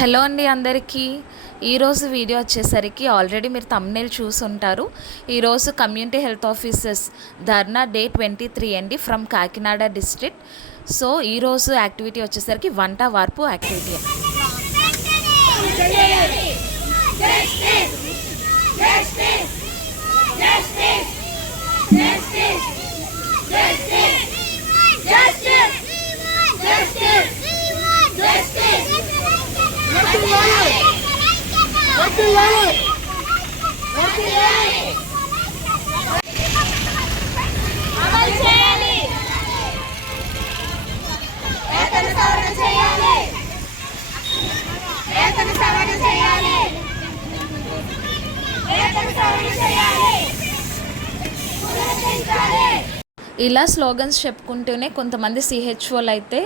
Hello అండి అందరికీ. ఈరోజు వీడియో వచ్చేసరికి ఆల్రెడీ మీరు థంబ్నెయిల్ చూసుంటారు. ఈరోజు కమ్యూనిటీ హెల్త్ ఆఫీసర్స్ ధర్నా డే 23 అండి ఫ్రమ్ కాకినాడ డిస్ట్రిక్ట్. సో ఈరోజు యాక్టివిటీ వచ్చేసరికి వంట వార్పు యాక్టివిటీ. ఇలా స్లోగన్స్ చెప్పుకుంటూనే కొంతమంది సిహెచ్ఓలు అయితే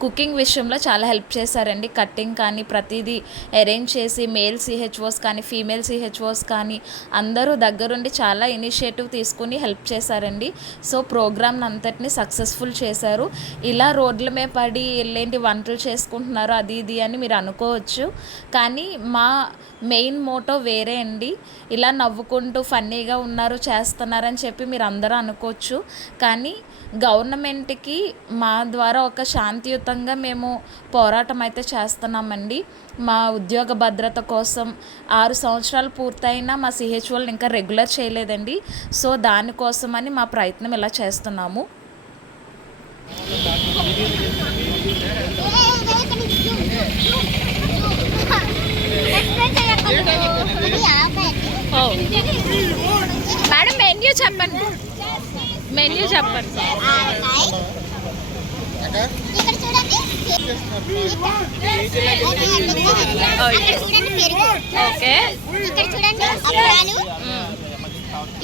కుకింగ్ విషయంలో చాలా హెల్ప్ చేశారండి. కట్టింగ్ కానీ ప్రతిదీ అరేంజ్ చేసి మేల్ సిహెచ్ఓస్ కానీ ఫీమేల్ సిహెచ్ఓస్ కానీ అందరూ దగ్గరుండి చాలా ఇనిషియేటివ్ తీసుకుని హెల్ప్ చేశారండి. సో ప్రోగ్రామ్ అంతటిని సక్సెస్ఫుల్ చేశారు. ఇలా రోడ్ల మీద పడి ఎల్లేంటి వంటలు చేసుకుంటున్నారు అది ఇది అని మీరు అనుకోవచ్చు, కానీ మా మెయిన్ మోటో వేరే అండి. ఇలా నవ్వుకుంటూ ఫన్నీగా ఉన్నారు చేస్తున్నారని చెప్పి మీరు అందరూ అనుకోవచ్చు, కానీ గవర్నమెంట్కి మా ద్వారా ఒక శాంతియుతంగా మేము పోరాటం అయితే చేస్తున్నామండి. మా ఉద్యోగ భద్రత కోసం 6 సంవత్సరాలు పూర్తయినా మా సిహెచ్ఓలను ఇంకా రెగ్యులర్ చేయలేదండి. సో దానికోసమని మా ప్రయత్నం ఇలా చేస్తున్నాము. మేడం మెన్యూ చెప్పండి, మెన్యూ చెప్పండి. ఓకే, ఇక్కడ చూడండి అప్పడాలు,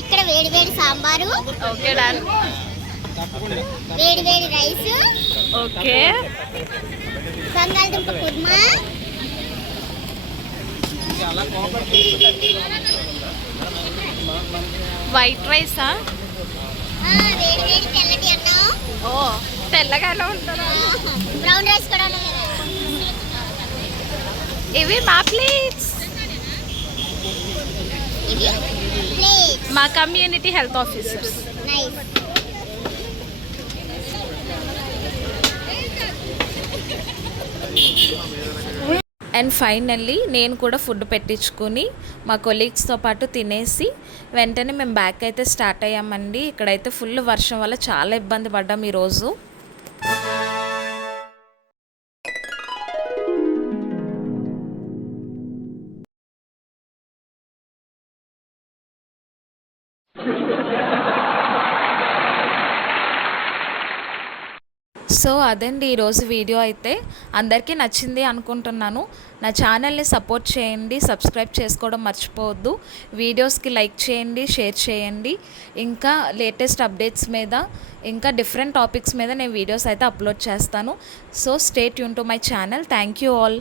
ఇక్కడ వేడి వేడి సాంబారు, ఓకే డన్, వేడి వేడి రైస్, ఓకే, బంగాళదుంప కుర్మా, వైట్ రైసా, వేడి వేడి తెల్లటి అన్నం. ఓ తెల్లగానే ఉంటుందా? బ్రౌన్ రైస్ కూడా ఉన్నది. ఇవి మా ప్లేట్స్, ఇవి ప్లేట్స్. మా community health officers. Nice. And finally నేను కూడా ఫుడ్ పెట్టించుకుని మా కొలీగ్స్తో పాటు తినేసి వెంటనే మేము బ్యాక్ అయితే స్టార్ట్ అయ్యామండి. ఇక్కడైతే ఫుల్ వర్షం వల్ల చాలా ఇబ్బంది పడ్డాం ఈరోజు. సో అదండి ఈరోజు వీడియో అయితే అందరికీ నచ్చింది అనుకుంటున్నాను. నా ఛానల్ని సపోర్ట్ చేయండి, సబ్స్క్రైబ్ చేసుకోవడం మర్చిపోవద్దు, వీడియోస్కి లైక్ చేయండి, షేర్ చేయండి. ఇంకా లేటెస్ట్ అప్డేట్స్ మీద ఇంకా డిఫరెంట్ టాపిక్స్ మీద నేను వీడియోస్ అయితే అప్లోడ్ చేస్తాను. So stay tune to my channel. Thank you all.